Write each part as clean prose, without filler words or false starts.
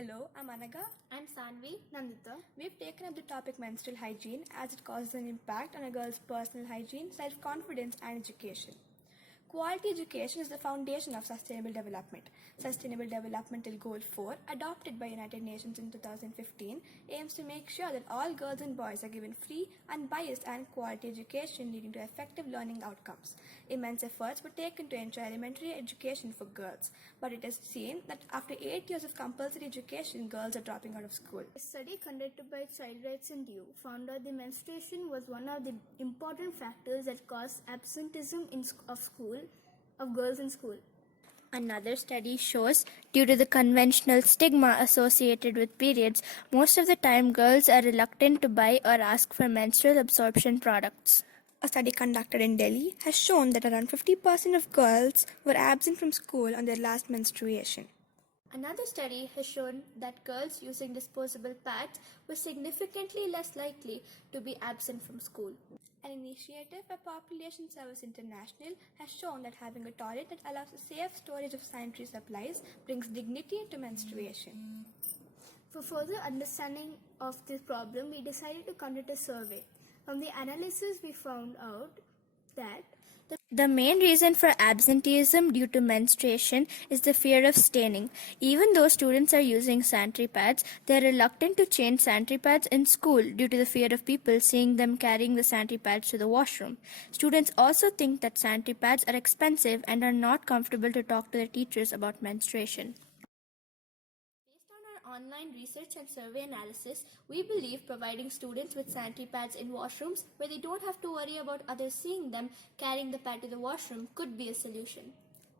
Hello, I'm Anagha. And Saanvi. Nandita. We've taken up the topic menstrual hygiene as it causes an impact on a girl's personal hygiene, self-confidence and education. Quality education is the foundation of sustainable development. Sustainable Developmental Goal 4, adopted by United Nations in 2015, aims to make sure that all girls and boys are given free, unbiased and quality education leading to effective learning outcomes. Immense efforts were taken to ensure elementary education for girls, but it is seen that after 8 years of compulsory education, girls are dropping out of school. A study conducted by Child Rights in Due found that the menstruation was one of the important factors that caused absenteeism of girls in school. Another study shows, due to the conventional stigma associated with periods, most of the time girls are reluctant to buy or ask for menstrual absorption products. A study conducted in Delhi has shown that around 50% of girls were absent from school on their last menstruation. Another study has shown that girls using disposable pads were significantly less likely to be absent from school. An initiative by Population Service International has shown that having a toilet that allows the safe storage of sanitary supplies brings dignity into menstruation. For further understanding of this problem, we decided to conduct a survey. From the analysis, we found out that the main reason for absenteeism due to menstruation is the fear of staining. Even though students are using sanitary pads, they are reluctant to change sanitary pads in school due to the fear of people seeing them carrying the sanitary pads to the washroom. Students also think that sanitary pads are expensive and are not comfortable to talk to their teachers about menstruation. Online research and survey analysis, we believe providing students with sanitary pads in washrooms where they don't have to worry about others seeing them carrying the pad to the washroom could be a solution.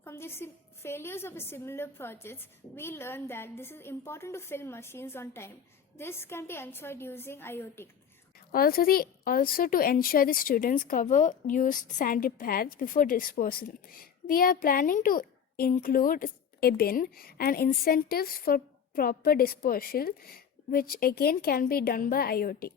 From the failures of similar projects, we learned that this is important to fill machines on time. This can be ensured using IoT. Also to ensure the students cover used sanitary pads before disposal. We are planning to include a bin and incentives for proper disposal, which again can be done by IoT.